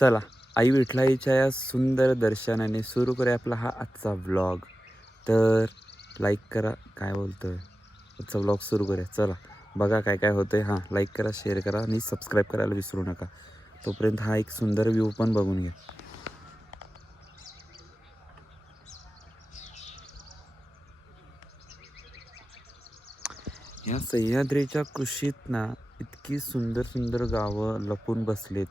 चला आई विठलाईच्या या सुंदर दर्शनाने सुरू करूया आपला हा आजचा व्लॉग. तर लाईक करा, काय बोलतोय, आजचा व्लॉग सुरू करूया. चला बघा काय काय होतंय. हां, लाईक करा, शेअर करा आणि सबस्क्राईब करायला विसरू नका. तोपर्यंत हा एक सुंदर व्ह्यू पण बघून घ्या. या सह्याद्रीच्या कुशीत ना इतकी सुंदर सुंदर गावं लपून बसतेत.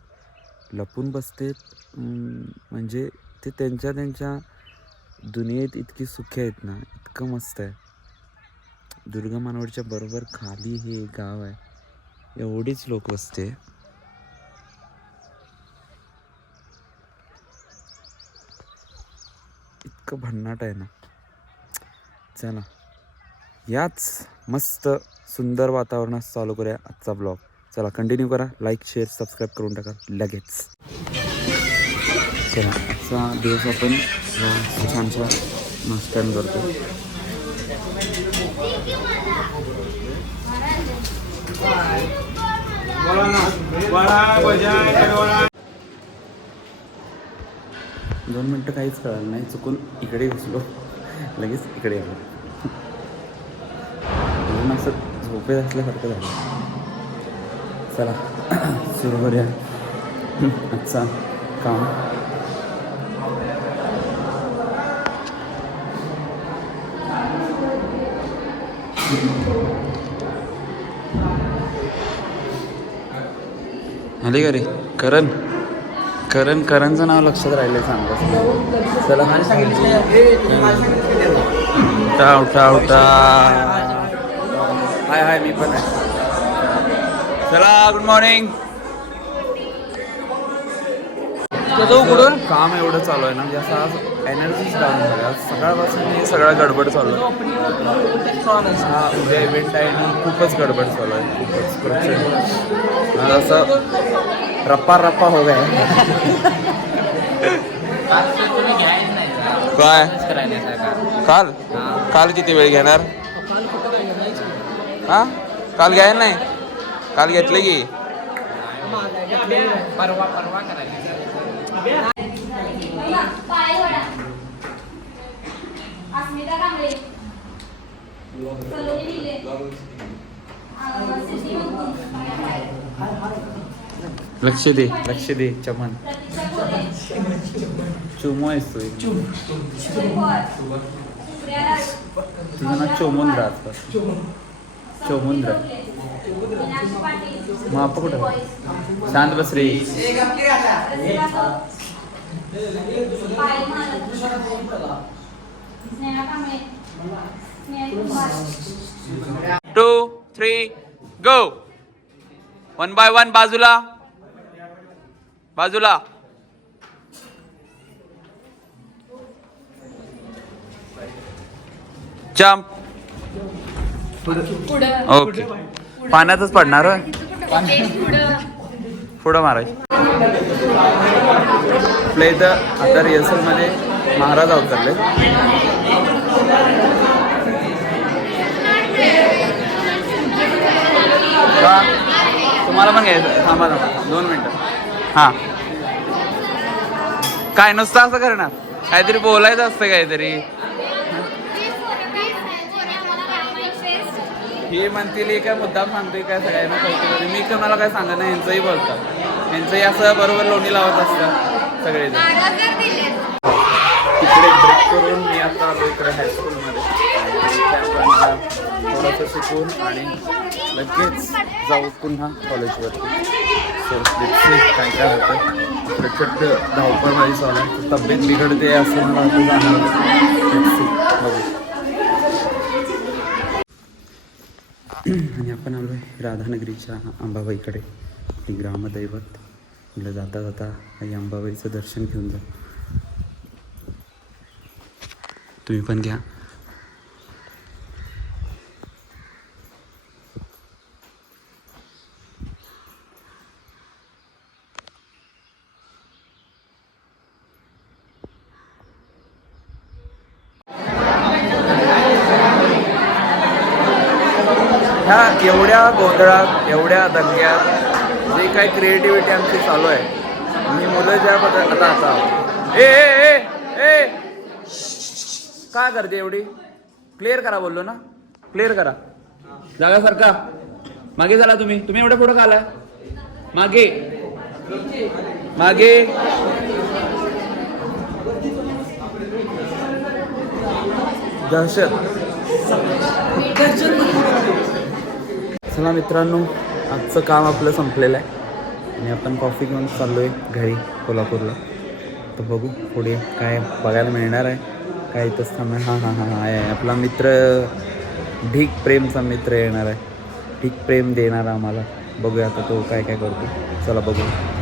म्हणजे ते त्यांच्या त्यांच्या दुनियेत इतकी सुखी आहेत ना, इतकं मस्त आहे. दुर्गा मानवडच्या बरोबर खाली हे गाव आहे, एवढीच लोक बसते. इतकं भन्नाट आहे ना. चला याच मस्त सुंदर वातावरणात चालू करूया आजचा ब्लॉग. चला कंटिन्यू करा, लाईक शेअर सबस्क्राईब करून टाका लगेच. चला आजचा दिवस आपण छान छान नाश्त्यानं करतो. 2 मिनटं काहीच कळलं नाही, चुकून इकडे घुसलो, लगेच इकडे आलो. म्हणून असं झोपेत असल्यासारखं झालं. चला सुरू करूया आजचा काम. आली का रे करणचं नाव लक्षात राहिलं चांगलं. चला उठा हाय मी पण आहे. चला गुड मॉर्निंग. काम एवढं चालू आहे ना, म्हणजे असं आज एनर्जीच डाऊन झाली. आज सकाळपासून हे सगळं गडबड चालू आहे. हा उद्या इव्हेंट आहे आणि खूपच गडबड चालू आहे, खूपच प्रचंड. असं रप्पा हो गया. काय काल किती वेळ घेणार? हा काल घ्यायला नाही, काल घेतले की परवा लक्ष दे चमन. चुमो आहेस तू. तुझं ना चोमुंद्रा आसपास. चोमुंद्रा मग आपण कुठं? शांत बस रे. 2, 3 गो. 1 by 1 बाजूला. जंप. ओके, पाण्यातच पडणार. पुढं मारायचं. आपल्या इथं आता रिहर्सलमध्ये महाराज अवतरले. तुम्हाला पण घ्यायचं, थांबा 2 मिनटं. हां काय नुसतं असं करणार, काहीतरी बोलायचं असतं काहीतरी. हे म्हणतील काय मुद्दाम सांगते काय सगळ्यांना कळते. मी कोणाला काय सांगत नाही, यांचंही बोलतात, यांचंही असं बरोबर लोणी लावत असतं सगळेजण. तिकडे ब्रेक करून मी आता आलो इकडे हायस्कूलमध्ये. थोडंसं शिकून आणि लगेच जाऊ पुन्हा कॉलेजवरती. सो काय काय होतं, प्रचंड धावपळ माझी चालू आहे. तब्येत बिघडते असं मला बघू. आणि आपण आलो आहे राधानगरीच्या अंबाबाईकडे, ती ग्रामदैवत. म्हटलं जाता जाता आई अंबाबाईचं दर्शन घेऊन जा. तुम्ही पण घ्या. ह्या एवढ्या गोंधळात, एवढ्या दंग्यात जे काही क्रिएटिव्हिटी आमची चालू आहे मी मुलं ज्या पद्धत आता ए ए ए ए काय करते एवढी क्लिअर करा बोललो ना क्लिअर करा जागासारखा मागे झाला तुम्ही एवढ्या पुढं का आला मागे मागे दहशत चला मित्रांनो आजचं काम आपलं संपलेलं आहे आणि आपण कॉफी घेऊन चाललो आहे घरी कोल्हापूरला तर बघू पुढे काय बघायला मिळणार आहे काय इथंच थांबणार हां आहे आपला मित्र ढीक प्रेमचा मित्र येणार आहे ढीक प्रेम देणार आम्हाला बघूया आता तो काय काय करतो चला बघू